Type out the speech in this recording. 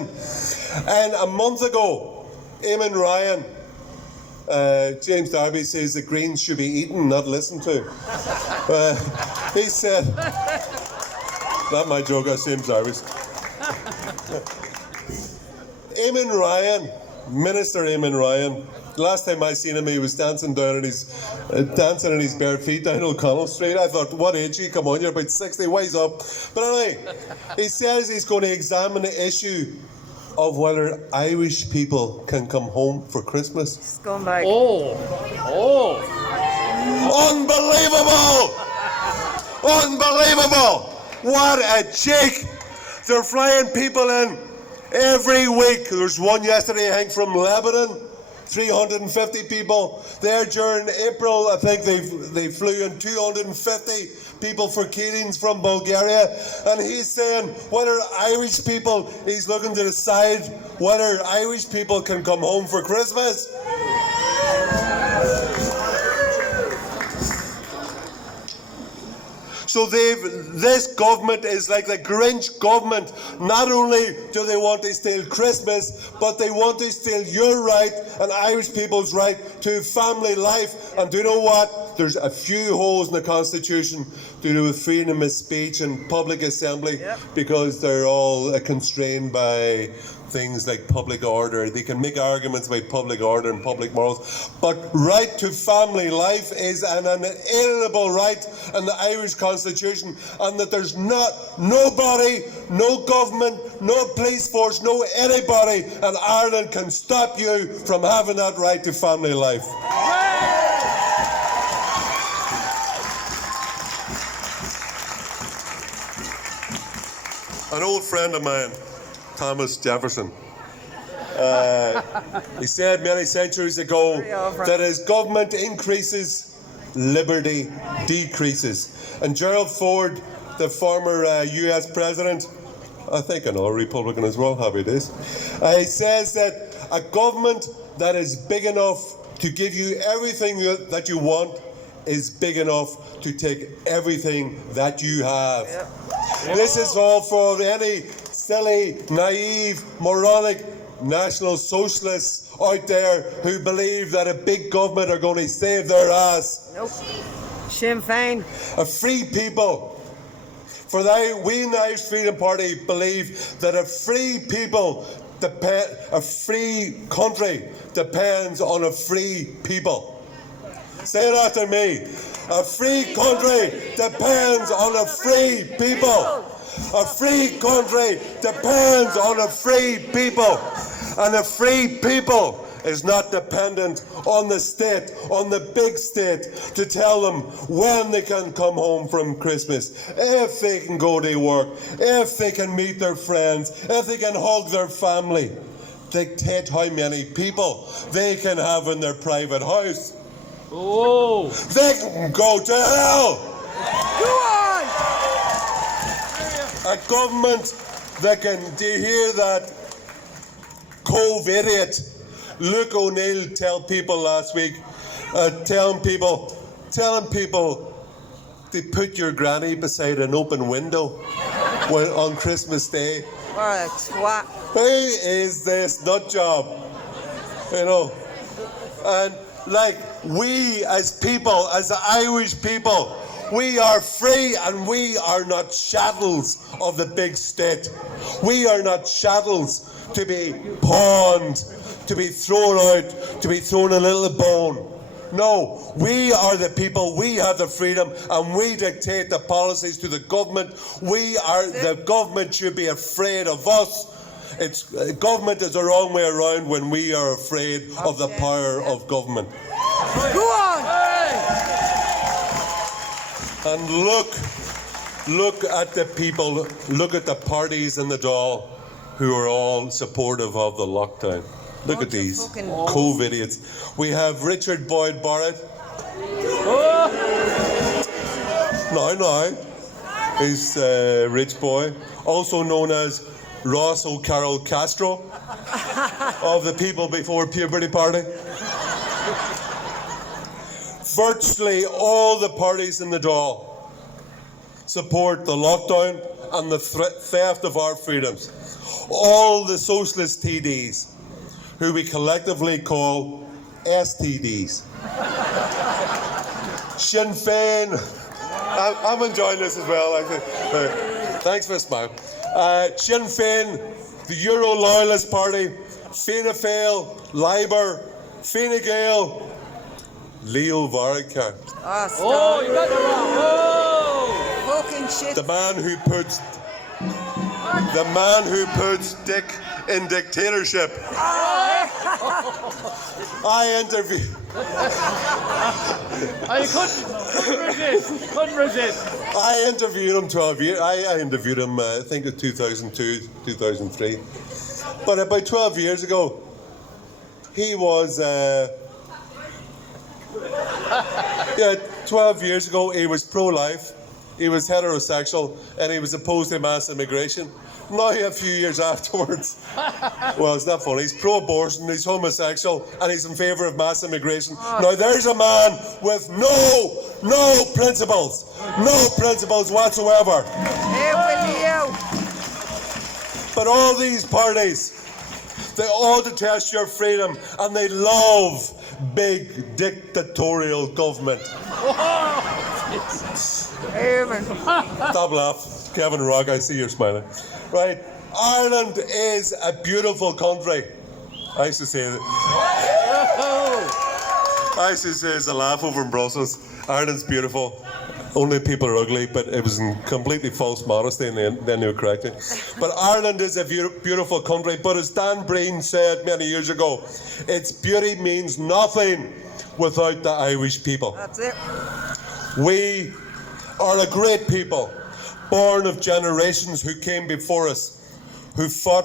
in. And a month ago, Eamon Ryan, James Darby says the Greens should be eaten, not listened to. He said, not my joke, that's James Darby's. Eamon Ryan, Minister Herman Ryan. Last time I seen him, he was dancing in his bare feet down O'Connell Street. I thought, what age you? Come on, you're about 60, wise up. But anyway, he says he's going to examine the issue of whether Irish people can come home for Christmas. Scumbag. Oh. Unbelievable! What a cheek! They're flying people in every week. There's one yesterday, I think, from Lebanon. 350 people. There during April, I think they flew in 250 people for Keelings from Bulgaria. And he's saying whether Irish people, he's looking to decide whether Irish people can come home for Christmas. So this government is like the Grinch government. Not only do they want to steal Christmas, but they want to steal your right and Irish people's right to family life. And do you know what? There's a few holes in the Constitution to do with freedom of speech and public assembly, because they're all constrained by things like public order. They can make arguments about public order and public morals, but right to family life is an inalienable right in the Irish Constitution, and that there's nobody, no government, no police force, no anybody in Ireland can stop you from having that right to family life. An old friend of mine, Thomas Jefferson, he said many centuries ago that as government increases, liberty decreases. And Gerald Ford, the former US president, I think another Republican as well, happy days, he says that a government that is big enough to give you everything that you want is big enough to take everything that you have. This is all for any silly, naive, moronic national socialists out there who believe that a big government are going to save their ass. Nope. Sinn Féin. A free people. For we in the Irish Freedom Party believe that a free country depends on a free people. Say it after me. A free country depends on a free people. A free country depends on a free people. And a free people is not dependent on the state, on the big state, to tell them when they can come home from Christmas, if they can go to work, if they can meet their friends, if they can hug their family. Dictate how many people they can have in their private house. Oh! They can go to hell! Go on! A government that can, do you hear that COVID-idiot Luke O'Neill tell people last week, telling people to put your granny beside an open window on Christmas Day. What a twat. Who is this nut job? You know, and like we as people, as the Irish people, we are free and we are not chattels of the big state. We are not chattels to be pawned, to be thrown out, to be thrown a little bone. No, we are the people, we have the freedom, and we dictate the policies to the government. The government should be afraid of us. Government is the wrong way around when we are afraid of the power of government. Go on! And look at the people, look at the parties in the Dáil who are all supportive of the lockdown. Look at these COVID idiots. We have Richard Boyd Barrett. No. He's a rich boy. Also known as Ross O'Carroll Castro of the People Before Puberty Party. Virtually all the parties in the Dáil support the lockdown and the theft of our freedoms. all the socialist TDs, who we collectively call STDs. Sinn Féin, I'm enjoying this as well, actually. Thanks for the smile. Sinn Féin, the Euro Loyalist Party, Fianna Fáil, Labour, Fine Gael, Leo Varadkar. Ah, stop. Oh, you got it wrong. Fucking shit. The man who puts dick in dictatorship. I interviewed. I couldn't resist. I interviewed him 12 years. I interviewed him. I think in 2002, 2003. But about 12 years ago, he was. 12 years ago, he was pro-life. He was heterosexual, and he was opposed to mass immigration. Now, a few years afterwards, well, it's not funny. He's pro-abortion, he's homosexual, and he's in favour of mass immigration. Now, there's a man with no principles whatsoever. Hey, will you? But all these parties, they all detest your freedom, and they love big dictatorial government. Herman. Stop laughing. Kevin Rock, I see you're smiling. Right, Ireland is a beautiful country. I used to say that. I used to say as a laugh over in Brussels, Ireland's beautiful. Only people are ugly, but it was in completely false modesty, and then they were correcting. But Ireland is a beautiful country, but as Dan Breen said many years ago, its beauty means nothing without the Irish people. That's it. We are a great people, born of generations who came before us, who fought